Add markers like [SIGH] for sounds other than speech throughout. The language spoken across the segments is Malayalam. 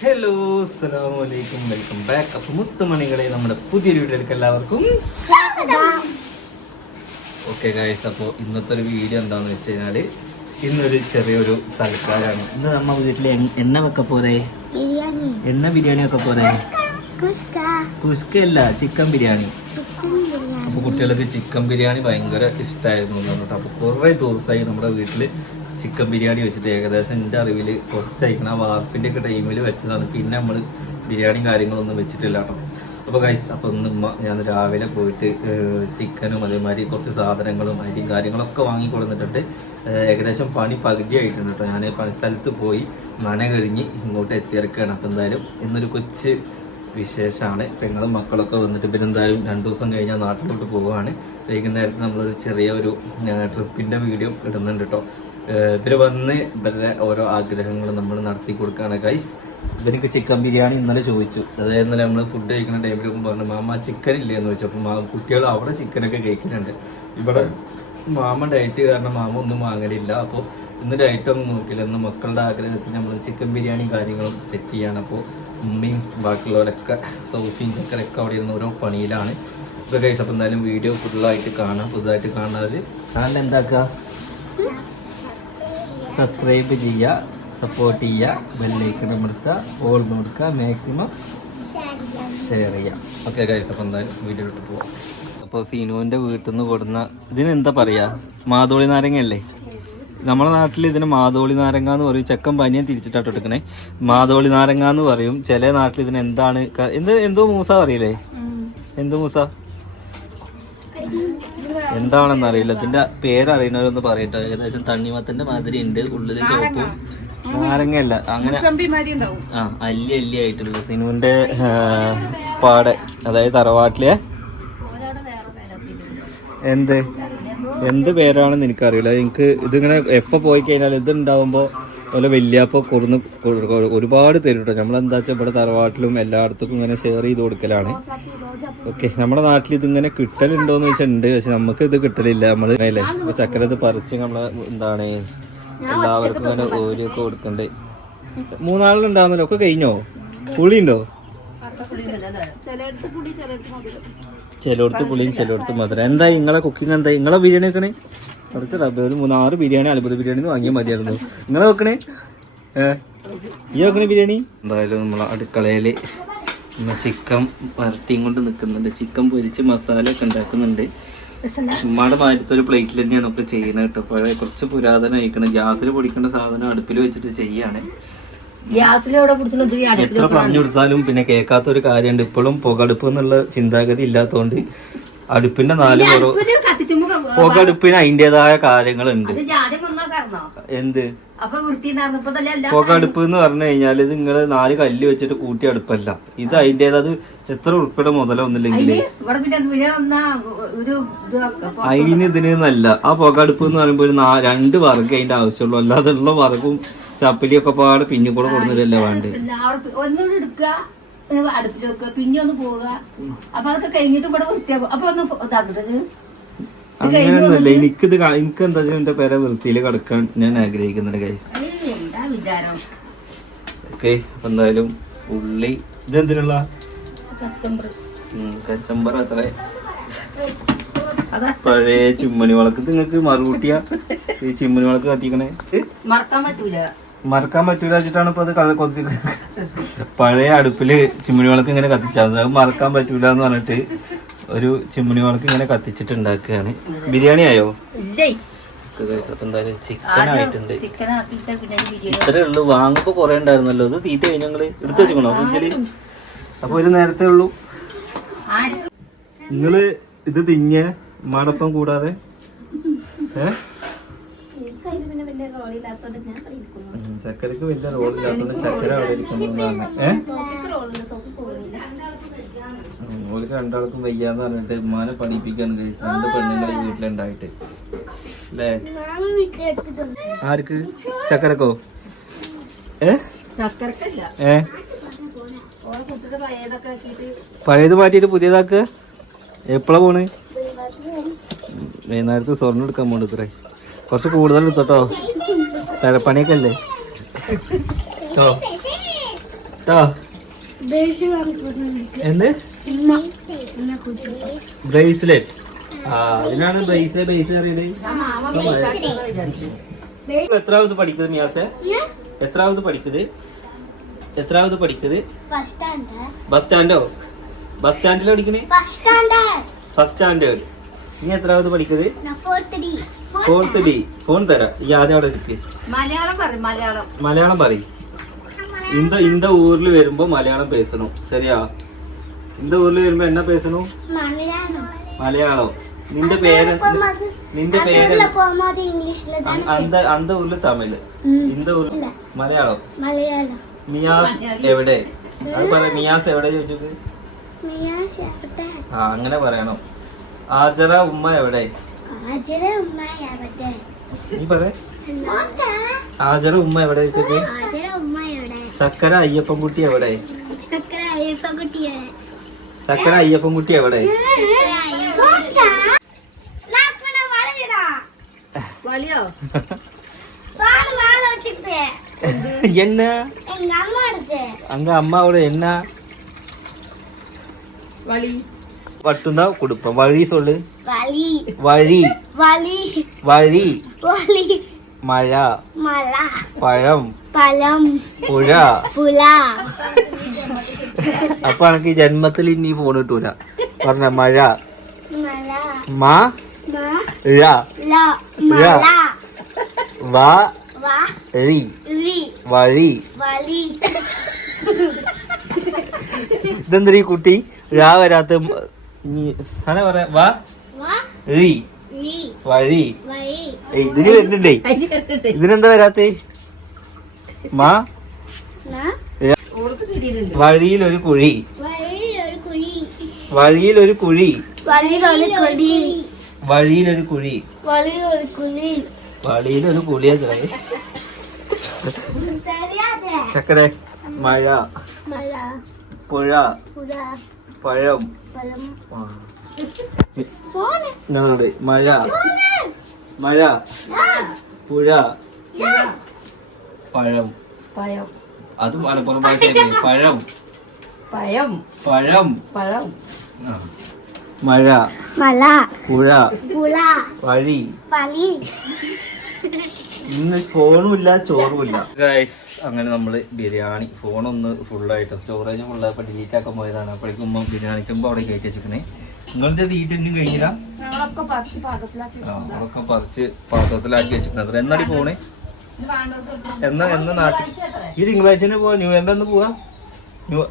ഹലോ അസലാമലൈക്കും വെൽക്കം ബാക്ക് അപ്പൊ മുത്തുമണികളെ നമ്മുടെ പുതിയൊരു വീഡിയോയിലേക്ക് എല്ലാവർക്കും ഓക്കെ ഗായ്സ് അപ്പോൾ ഇന്നത്തെ ഒരു വീഡിയോ എന്താണെന്ന് വെച്ച് കഴിഞ്ഞാൽ ഇന്നൊരു ചെറിയൊരു സൽക്കാരാണ്. ഇന്ന് നമ്മ വീട്ടിൽ എണ്ണ വെക്ക പോരെ? എണ്ണ ബിരിയാണി വെക്ക പോരെ? കുസ്ക. കുസ്കല്ല ചിക്കൻ ബിരിയാണി. അപ്പോൾ കുട്ടികൾക്ക് ചിക്കൻ ബിരിയാണി ഭയങ്കര ഇഷ്ടമായിരുന്നു അപ്പൊ കുറെ അപ്പോൾ കുറേ ദിവസമായി നമ്മുടെ വീട്ടിൽ ചിക്കൻ ബിരിയാണി വെച്ചിട്ട് ഏകദേശം എന്റെ അറിവിൽ കുറച്ചയക്കണം ആ വാർപ്പിന്റെ ഒക്കെ ടൈമിൽ വെച്ചതാണ്. പിന്നെ നമ്മൾ ബിരിയാണിയും കാര്യങ്ങളൊന്നും വെച്ചിട്ടില്ല കേട്ടോ. അപ്പോൾ ഗൈസ് അപ്പോൾ ഒന്ന് ഞാൻ രാവിലെ പോയിട്ട് ചിക്കനും അതേമാതിരി കുറച്ച് സാധനങ്ങളും അരിയും കാര്യങ്ങളൊക്കെ വാങ്ങി കൊടുത്തിട്ടുണ്ട്. ഏകദേശം പണി പകുതി ആയിട്ടുണ്ട് കേട്ടോ. ഞാൻ പണിസ്ഥലത്ത് പോയി നന കഴിഞ്ഞ് ഇങ്ങോട്ട് എത്തിയിറക്കുകയാണ് അപ്പോൾ എന്തായാലും ഇന്നൊരു കൊച്ച് വിശേഷമാണ്. പെങ്ങളും മക്കളൊക്കെ വന്നിട്ട് പിന്നെ എന്തായാലും രണ്ടു ദിവസം കഴിഞ്ഞാൽ നാട്ടിലോട്ട് പോവുകയാണ്. വൈകുന്നേരത്ത് നമ്മളൊരു ചെറിയ ഒരു ട്രിപ്പിന്റെ വീഡിയോ ഇടുന്നുണ്ട് കേട്ടോ. ഇവർ വന്ന് ഇവരുടെ ഓരോ ആഗ്രഹങ്ങളും നമ്മൾ നടത്തി കൊടുക്കുകയാണ്. ഗൈസ് ഇവർക്ക് ചിക്കൻ ബിരിയാണി ഇന്നലെ ചോദിച്ചു. അതായത് ഇന്നലെ നമ്മൾ ഫുഡ് കഴിക്കുന്ന ടൈമിലൊക്കെ പറഞ്ഞു മാമ ചിക്കൻ ഇല്ലേ എന്ന് ചോദിച്ചു. അപ്പം കുട്ടികൾ അവിടെ ചിക്കനൊക്കെ കഴിക്കുന്നുണ്ട്. ഇവിടെ മാമ ഡയറ്റ് കാരണം മാമ ഒന്നും വാങ്ങലില്ല. അപ്പോൾ ഇന്ന് ഡയറ്റൊന്നും നോക്കില്ല. ഇന്ന് മക്കളുടെ ആഗ്രഹത്തിന് നമ്മൾ ചിക്കൻ ബിരിയാണി കാര്യങ്ങളും സെറ്റ് ചെയ്യാണ്. അപ്പോൾ ഉമ്മയും ബാക്കിയുള്ളവരൊക്കെ സൗഫിയും ചക്കരൊക്കെ അവിടെ ഇരുന്ന് ഓരോ പണിയിലാണ്. ഇപ്പോൾ കഴിച്ചപ്പോൾ എന്തായാലും വീഡിയോ ഫുള്ളായിട്ട് കാണാം. പുതുതായിട്ട് കാണാതെ ചാനൽ എന്താക്കുക സബ്സ്ക്രൈബ് ചെയ്യുക സപ്പോർട്ട് ചെയ്യുക ബെല്ലൈക്കൺ അമർത്തുക ഓൾ കൊടുക്കുക മാക്സിമം ഷെയർ ചെയ്യാം ഓക്കെ ഗൈസ് അപ്പോൾ എന്തായാലും വീഡിയോയിലോട്ട് പോവാം. അപ്പോൾ സീനുവിന്റെ വീട്ടിൽ നിന്ന് കൊടുന്ന ഇതിന് എന്താ പറയുക മാതോളി നാരങ്ങയല്ലേ? നമ്മുടെ നാട്ടിൽ ഇതിന് മാതോളി നാരങ്ങ എന്ന് പറയും. ചെക്കൻ പനിയെ തിരിച്ചിട്ടാട്ടോ എടുക്കണേ. മാതോളി നാരങ്ങ എന്ന് പറയും. ചില നാട്ടിൽ ഇതിന് എന്താണ് എന്ത് എന്തോ മൂസ പറയില്ലേ? എന്ത് മൂസ? എന്താണെന്ന് അറിയില്ല. ഇതിന്റെ പേരറിയുന്നവരൊന്ന് പറയട്ടെ. ഏകദേശം തണ്ണിമത്തന്റെ മാതിരി ഉണ്ട്. ഉള്ളിൽ ചുവപ്പും നാരങ്ങയല്ല. അങ്ങനെ ആ അല്ലി അല്ലി ആയിട്ടുള്ള സിനുവിന്റെ പാടെ. അതായത് തറവാട്ടിലെ എന്ത്? എന്ത് പേരാണെന്ന് എനിക്കറിയില്ല. എനിക്ക് ഇതിങ്ങനെ എപ്പോ പോയി കഴിഞ്ഞാൽ ഇത് ഉണ്ടാവുമ്പോൾ അതുപോലെ വല്യാപ്പ കൊടുന്ന് ഒരുപാട് തരും കേട്ടോ നമ്മളെന്താ വെച്ചാൽ ഇവിടെ തറവാട്ടിലും എല്ലായിടത്തും ഇങ്ങനെ ഷെയർ ചെയ്ത് കൊടുക്കലാണ്. ഓക്കെ നമ്മുടെ നാട്ടിൽ ഇതിങ്ങനെ കിട്ടലുണ്ടോന്ന് ചോദിച്ചാൽ ഉണ്ട്. പക്ഷെ നമുക്ക് ഇത് കിട്ടലില്ല. നമ്മൾ അല്ലേ? ഇപ്പൊ ചക്കര ഇത് പറിച്ച് നമ്മളെ എന്താണ് എല്ലാവർക്കും ഇങ്ങനെ ഓരോക്കെ കൊടുക്കണ്ടേ. മൂന്നാളുണ്ടാവുന്നല്ലോ? ഒക്കെ കഴിഞ്ഞോ? പുളിയുണ്ടോ? ചിലയിടത്ത് പുളിയും ചിലയിടത്ത് മധുരം. എന്താ നിങ്ങളെ കുക്കിംഗ് എന്താ നിങ്ങളെ ബിരിയാണി വെക്കണേ കുറച്ച് റബ്ബ് ഒരു മൂന്നാറ് ബിരിയാണി അത്ഭുത ബിരിയാണി വാങ്ങിയാൽ മതിയായിരുന്നു. നിങ്ങളെ നോക്കണേ ഏഹ് ഈ നോക്കണേ ബിരിയാണി? എന്തായാലും നമ്മളെ അടുക്കളയിൽ ചിക്കൻ വരട്ടിയും കൊണ്ട് നിൽക്കുന്നുണ്ട് ചിക്കൻ പൊരിച്ച് മസാല ഒക്കെ ഉണ്ടാക്കുന്നുണ്ട്. ചുമ്മാടെ മാറ്റത്തെ ഒരു പ്ലേറ്റിൽ തന്നെയാണ് ഒക്കെ ചെയ്യുന്നത് കേട്ടോ. പഴയ കുറച്ച് പുരാതനം അയക്കണം ഗ്യാസിൽ പൊടിക്കേണ്ട സാധനം അടുപ്പിൽ വെച്ചിട്ട് ചെയ്യാണ്. എത്ര പറഞ്ഞു കൊടുത്താലും പിന്നെ കേൾക്കാത്ത ഒരു കാര്യമുണ്ട്. ഇപ്പോഴും പുകടുപ്പ് എന്നുള്ള ചിന്താഗതി ഇല്ലാത്തതുകൊണ്ട് അടുപ്പിന്റെ നാല് കുറവ് പുകടുപ്പിന് അതിന്റെതായ കാര്യങ്ങളുണ്ട്. എന്ത്? പുകടുപ്പ് എന്ന് പറഞ്ഞു കഴിഞ്ഞാൽ ഇത് നിങ്ങൾ നാല് കല്ല് വെച്ചിട്ട് കൂട്ടി അടുപ്പല്ല. ഇത് അതിന്റെത് അത് എത്ര ഉൾപ്പെടെ. അപ്പൊ അതിന് ഇതിന് നല്ല. ആ പുകടുപ്പ് എന്ന് പറയുമ്പോൾ ഒരു രണ്ട് വർഗം അതിന്റെ ആവശ്യമുള്ളൂ. അല്ലാതെ ഉള്ള വർഗവും ചപ്പലിയൊക്കെ പാടെ പിന്നെ കൂടെ കൊടുത്തിട്ടല്ലേ വേണ്ടത് അടുപ്പിലൊക്കെ പിന്നെ അടുപ്പിൽ വെക്കുക പിന്നെ ഒന്ന് പോവുക. അപ്പൊ അതൊക്കെ കഴിഞ്ഞിട്ട് ഇവിടെ വൃത്തിയാക്കും. അപ്പൊ ഒന്ന് ഇതാക്കട്ടത് അങ്ങനെയൊന്നുമില്ല. എനിക്കിത് ഇത് എനിക്ക് എന്താ വെച്ചാൽ എന്റെ പേരെ വൃത്തിയിൽ കിടക്കാൻ ഞാൻ ആഗ്രഹിക്കുന്നുണ്ട് ഗൈസ് ഓക്കെ അപ്പൊ എന്തായാലും ഉള്ളി ഇതെന്തിനുള്ള? കച്ചമ്പറ. അത്ര. അതാ. പഴയ ചിമ്മണി വിളക്ക്. നിങ്ങൾക്ക് മറുകൂട്ടിയ ഈ ചിമ്മണി വിളക്ക് കത്തിക്കണേ. മറക്കാൻ പറ്റൂല. മറക്കാൻ പറ്റൂല വെച്ചിട്ടാണ് ഇപ്പൊ അത് കൊത്തി പഴയ അടുപ്പിൽ ചിമ്മിണി വിളക്ക് ഇങ്ങനെ കത്തിച്ചത് അത് മറക്കാൻ പറ്റൂല എന്ന് പറഞ്ഞിട്ട് ഒരു ചിമ്മിണി വിളക്ക് ഇങ്ങനെ കത്തിച്ചിട്ട് ഉണ്ടാക്കുകയാണ് ബിരിയാണി ആയോ? ഇല്ലേ? ഒക്കെ guys, അപ്പൊ എന്തായാലും ചിക്കൻ ആയിട്ടുണ്ട്. ഇത്രേ ഉള്ളൂ. വാങ്ങുമ്പോ കുറെ ഉണ്ടായിരുന്നല്ലോ. ഇത് തീറ്റ കഴിഞ്ഞ നിങ്ങൾ? എടുത്തു വെച്ചിക്കണോ ഫ്രിഡ്ജിൽ? അപ്പൊ ഒരു നേരത്തെ ഉള്ളൂ. നിങ്ങൾ ഇത് തിഞ്ഞ മാടപ്പം കൂടാതെ? ചക്കരക്ക് വലിയ റോളില്ലാത്തോണ്ട് ചക്കര അവിടെ ഇരിക്കുന്നു ഏ? ഓൾക്ക് രണ്ടാൾക്കും വയ്യാന്ന് പറഞ്ഞിട്ട് ഉമ്മാനെ പഠിപ്പിക്കാണ് ഗൈസ് രണ്ട് പെണ്ണുങ്ങൾ ഈ വീട്ടിലുണ്ടായിട്ട്. അല്ലേ? ആർക്ക്? ചക്കരക്കോ? ഏ? പഴയത് മാറ്റിയിട്ട് പുതിയതാക്ക്? എപ്പോഴാ പോണ്? വൈകുന്നേരത്ത് സ്വർണം എടുക്കാൻ പോണ്ട് ഇത്രേ. കുറച്ച് കൂടുതൽ എടുത്തോട്ടോ. തരപ്പണിയൊക്കെ അല്ലേ? കേട്ടോ എന്ത്? ബ്രേസ്ലെറ്റ് ആ അതിനാണ് ബ്രേസ് ബേസ് അറിയുന്നത് എത്രാവത് പഠിക്കുന്നത് മിയാസെ? എത്രാവത് പഠിക്കുന്നത്? എത്രാവത് പഠിക്കുന്നത്? ഫസ്റ്റ് സ്റ്റാൻഡേർഡ് ബസ് സ്റ്റാൻഡോ ബസ് സ്റ്റാൻഡിൽ പഠിക്കുന്നേ ഫസ്റ്റ് സ്റ്റാൻഡേർഡ് ഫസ്റ്റ് സ്റ്റാൻഡേർഡ് നീ എത്രാവത് പഠിക്കുന്നത് ഫോർത്ത് ഡി ഫോൺ തരാം. ഈ ആദ്യം അവിടെ മലയാളം പറയും മലയാളം. മലയാളം പറയും. இந்த இந்த ஊர்ல വരുമ്പോ മലയാളം പേസണം. ശരിയാ? இந்த ஊர்ல വരുമ്പോ എന്നാ പേസണം? മലയാളം. നിന്റെ പേര് നിന്റെ പേര് അന്ത അന്ത ഊരിൽ തമിഴ്. ഇന്ത ഊരിൽ മലയാളം. മിയാസ് എവിടെ? അത് പറ മിയാസ് എവിടെ ചോദിച്ചത്? ആ അങ്ങനെ പറയണം. ആജറ ഉമ്മ എവിടെ? നീ പറ ആജറ ഉമ്മ എവിടെ ചോദിച്ചത്? ചക്കര അയ്യപ്പൻകുട്ടി എവിടെ ചക്കര അയ്യപ്പക്കുട്ടിയെ ചക്കര അയ്യപ്പൻകുട്ടി എവിടെ നോക്കാ. ലാപ്പണ വളവിടാ. വലിയോ பால் வாழ வச்சுக்கிட்டு என்ன எங்க அம்மா எடுத்து அங்க அம்மாவோட என்ன വളി மட்டும்தான் கொடுப்பேன் வழி சொல்லு வலி வழி வலி வழி வலி மழை மலா പലം പുഴ. പുല അപ്പൊ എനിക്ക് ജന്മത്തിൽ ഇനി ഫോൺ കിട്ടൂല. പറഞ്ഞ മഴ. മല മ? ഴ. ല മല വ. വ. ഴി. രി വഴി. വലി ഇതെന്തൊരു ഈ കുട്ടി? രാ വരാത്ത ഇനി അങ്ങനെ പറയാ. വ. വ. ഴി. രി വഴി. വഴി. ഇതിന് വരുന്നുണ്ടേ. ഇതിനെന്താ വരാത്തേ? മാ? വഴിയിൽ ഒരു കുഴി. വഴിയിൽ ഒരു കുഴി. വഴിയിൽ ഒരു കുഴി. വഴിയിൽ ഒരു കുഴിയാ ചക്കര മഴ. പുഴ. പഴം. ഞങ്ങളുടെ മഴ. മഴ. പുഴ. പഴം. പഴം. അത് മലപ്പുറം ഭാഷയിലെ [LAUGHS] പഴം. പഴം. പഴം. പഴം. മഴ. മഴ. പുഴ. പുഴ. വഴി. വഴി. ഇന്ന് ഫോണും ഇല്ല ഗൈസ് അങ്ങനെ നമ്മൾ ബിരിയാണി ഫോണൊന്ന് ഫുള്ളായിട്ട് സ്റ്റോറേജ് ഫുള്ളായപ്പോ ഡിലീറ്റ് ആക്കാൻ പോയതാണ്. അപ്പോഴേക്കും ബിരിയാണി ചെമ്പ് അവിടെ കയറ്റി വെച്ചിരിക്കണേ. നിങ്ങളുടെ തീറ്റൊന്നും കഴിഞ്ഞില്ല? പറിച്ച് പാത്രത്തിലാക്കി വെച്ചിട്ടുണ്ട് അത്ര എന്നാടി പോണേ. എന്നാ എന്ന നാട്ടിൽ? ഈ തിങ്കളാഴ്ച പോവാ ന്യൂ ഇയറിന്റെ ഒന്ന് പോവാ.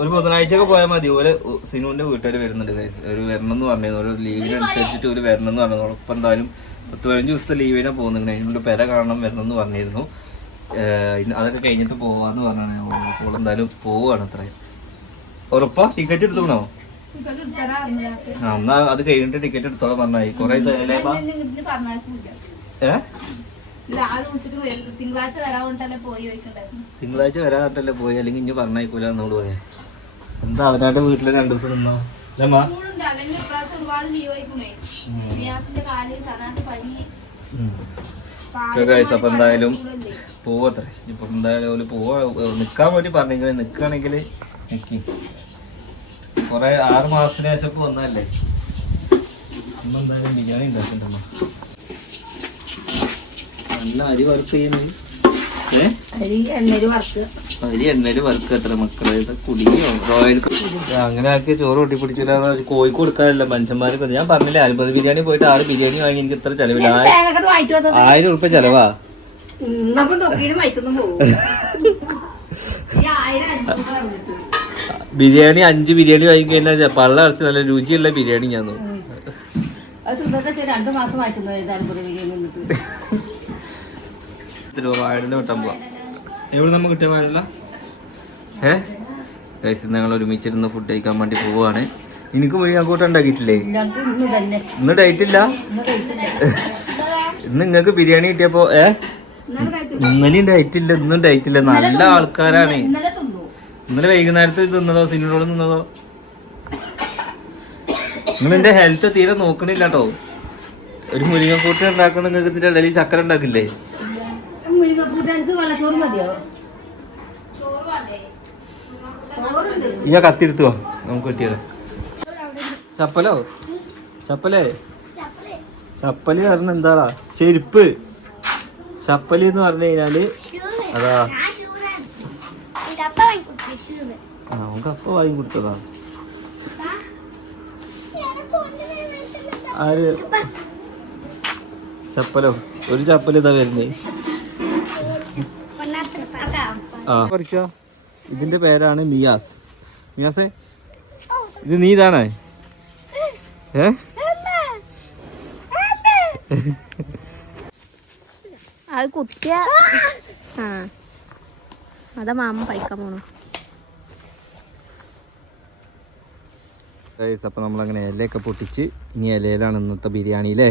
ഒരു ബുധനാഴ്ച ഒക്കെ പോയാൽ മതി ഓര് സിനുവിന്റെ വീട്ടുകാർ വരുന്നുണ്ട് ഗൈസ് ഒരു വരണം എന്ന് പറഞ്ഞു ഒരു ലീവിനനുസരിച്ചിട്ട് ഒരു വരണം എന്ന് പറഞ്ഞു ഇപ്പൊ എന്തായാലും പത്ത് പതിനഞ്ച് ദിവസത്തെ ലീവിനെ പോകുന്നുണ്ട്. അതിനുള്ളിൽ പെര കാണണം വരണം എന്ന് പറഞ്ഞിരുന്നു അതൊക്കെ കഴിഞ്ഞിട്ട് പോവാന്ന് പറഞ്ഞാണ് അപ്പോൾ എന്തായാലും പോവാണ് അത്ര. ഉറപ്പാ? ടിക്കറ്റ് എടുത്തോണോ ആ എന്നാ അത് കഴിഞ്ഞിട്ട് ടിക്കറ്റ് എടുത്തോളാം പറഞ്ഞായി കൊറേ ഏഹ് തിങ്കളാഴ്ച വരാൻ പോയി അല്ലെങ്കിൽ ഇനി പറഞ്ഞേക്കൂല എന്നോട് പറയാം എന്താ അവനാട്ടെ വീട്ടിൽ രണ്ടു ദിവസം നിന്നോ? അല്ലമ്മാ? അപ്പൊ എന്തായാലും പോവത്രേ. ഇപ്പൊ എന്തായാലും ഓൽ പോവാ. നിക്കാൻ വേണ്ടി പറഞ്ഞെങ്കിൽ നിക്കാണെങ്കിൽ നിക്കി. കൊറേ ആറ് മാസത്തിന് ശേഷം ഇപ്പൊ വന്നതല്ലേ? അമ്മ എന്തായാലും ബിരിയാണി ഉണ്ടാക്കണ്ടമ്മ നല്ല അരി വർക്ക് ചെയ്യുന്നത്? അരി എണ്ണയിൽ വറുക്കുക. എത്ര മക്കളെ കുടിയോ? റോയൽ അങ്ങനെ ആക്കി ചോറ് ഒട്ടിപ്പിടിച്ചില്ല കോഴി കൊടുക്കാറില്ല മനുഷ്യന്മാർക്ക് ഞാൻ പറഞ്ഞില്ലേ അൻപത് ബിരിയാണി പോയിട്ട് ആറ് ബിരിയാണി വാങ്ങി എനിക്ക് ഇത്ര ചെലവില്ല. ആയിരം ഉറുപ്പ ചെലവാ. ബിരിയാണി അഞ്ച് ബിരിയാണി വാങ്ങി കഴിഞ്ഞാൽ പള്ള അടച്ച് നല്ല രുചിയുള്ള ബിരിയാണി ഞാൻ തിന്നിട്ടൊക്കെ രണ്ടു മാസം ഏതായാലും ഒരു രൂപ നിന്നിട്ട് വെട്ടാൻ പോവാം. എവിടെ നമുക്ക് കിട്ടിയ വാഴല്ല ഏ? കഴിച്ച് ഞങ്ങൾ ഒരുമിച്ചിരുന്ന് ഫുഡ് കഴിക്കാൻ വേണ്ടി പോവാണ്. എനിക്ക് അങ്ങോട്ട് ഉണ്ടാക്കിയിട്ടില്ലേ? ഇന്ന് ഡയറ്റ് ഇല്ല. ഇന്ന് നിങ്ങൾക്ക് ബിരിയാണി കിട്ടിയപ്പോ ഏ? ഇന്നലെ ഇന്നലെയും ഡയറ്റ് ഇല്ല ഇന്നും ഡയറ്റ് ഇല്ല. നല്ല ആൾക്കാരാണ്. ഇന്നലെ വൈകുന്നേരത്ത് തിന്നതോ സിനിമയോട് നിന്നതോ? നിങ്ങൾ എന്റെ ഹെൽത്ത് തീരെ നോക്കണില്ല കേട്ടോ ഒരു മുരിങ്ങക്കൂട്ട് ഉണ്ടാക്കണ നിങ്ങൾക്ക് ഇതിന്റെ ഇടയിൽ ചക്കര ഉണ്ടാക്കില്ലേ? മുരിങ്ങപ്പൂട്ടാർക്ക് വെള്ളച്ചോറ് മതിയോ ആ കത്തിയെടുത്തുവോ നമുക്ക് കിട്ടിയത്. ചപ്പലോ? ചപ്പലേ? ചപ്പൽ പറഞ്ഞ എന്താ ചെരുപ്പ്. ചപ്പൽ എന്ന് പറഞ്ഞു കഴിഞ്ഞാൽ അതാ. നമുക്ക് അപ്പൊ വാങ്ങി കൊടുത്തതാ. ആര്? ചപ്പലോ? ഒരു ചപ്പൽ ഇതാ വരുന്നേ. ഇതിന്റെ പേരാണ് മിയാസ്. മിയാസേ ഇത് നീ ഇതാണേ ഏ? അത് കുത്തിയ ആ. അതാ മാമ പൈക്കാൻ പോണു. അപ്പം നമ്മളങ്ങനെ ഇലയൊക്കെ പൊട്ടിച്ച് ഇനി ഇലയിലാണ് ഇന്നത്തെ ബിരിയാണി അല്ലേ?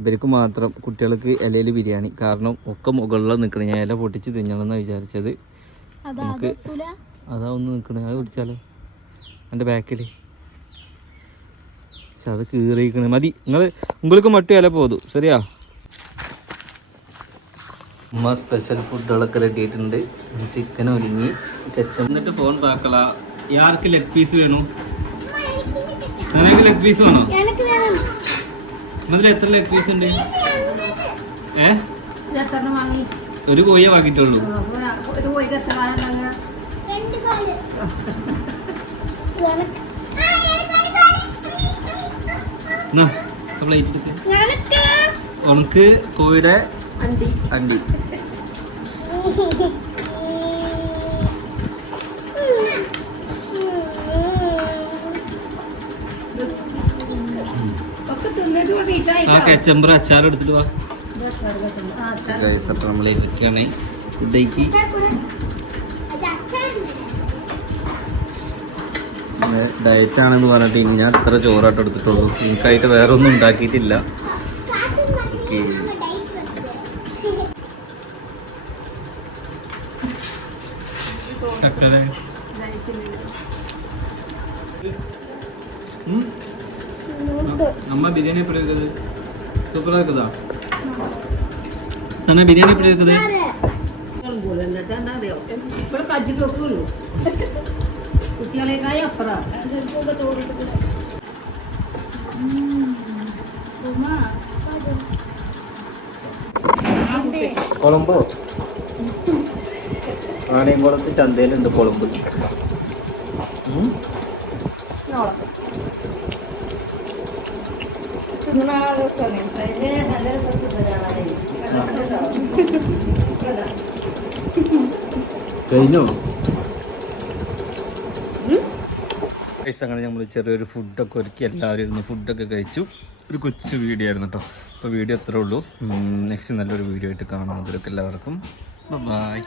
ഇവർക്ക് മാത്രം. കുട്ടികൾക്ക് ഇലയിൽ ബിരിയാണി. കാരണം ഒക്കെ മുകളിലാണ് നിൽക്കണം ഞാൻ ഇല പൊട്ടിച്ച് തിന്നണം വിചാരിച്ചത്. നമുക്ക് അതാ ഒന്ന് നിൽക്കണേ അത് പിടിച്ചാലോ എന്റെ ബാക്കിൽ. പക്ഷെ അത് കീറിയിക്കണേ മതി. നിങ്ങൾ നിങ്ങൾക്ക് മട്ട ഇല പോതും. ശരിയാ? ഉമ്മ സ്പെഷ്യൽ ഫുഡുകളൊക്കെ റെഡി ആയിട്ടുണ്ട്. ചിക്കൻ ഒരുങ്ങി. കച്ച എന്നിട്ട് ഫോൺ താക്കള യാർക്ക് ലെഗ് പീസ് വേണു? നിനക്ക് ലെഗ് പീസ് വേണോ? അതിൽ എത്ര ലെഗ് പീസ് ഉണ്ട്? ഏ? ഒരു കോഴിയെ വാങ്ങിയിട്ടുള്ളൂ. എനക്ക് ഉണക്ക് കോഴിയുടെ അണ്ടി. അണ്ടി. [LAUGHS] ആ അച്ചാർ എടുത്തിട്ട് വാ. നമ്മൾ ഇരിക്കുകയാണ് ഫുഡേക്ക് ഡയറ്റ് ആണെന്ന് പറഞ്ഞിട്ട് ഇനി ഞാൻ ഇത്ര ചോറായിട്ട് എടുത്തിട്ടുള്ളൂ. എനിക്കായിട്ട് വേറെ ഒന്നും ഉണ്ടാക്കിയിട്ടില്ല വെക്കുക അമ്മ ബിരിയാണി എപ്പോഴും சூப்பராக இருக்குதா அண்ணா பிரியாணி எப்படி இருக்குது കുട്ടികളെക്കായ അപ്പുറം കൊളമ്പോ? ആണയം കുളത്ത് ചന്തയിലുണ്ട് കൊളമ്പ്. കഴിഞ്ഞോ? അങ്ങനെ നമ്മൾ ചെറിയൊരു ഫുഡൊക്കെ ഒരുക്കി എല്ലാവരും ഇരുന്ന് ഫുഡൊക്കെ കഴിച്ചു. ഒരു കൊച്ചു വീഡിയോ ആയിരുന്നു കേട്ടോ അപ്പോൾ വീഡിയോ അത്രേ ഉള്ളൂ. നെക്സ്റ്റ് നല്ലൊരു വീഡിയോ ആയിട്ട് കാണാം. അതിലൊക്കെ എല്ലാവർക്കും. ബൈ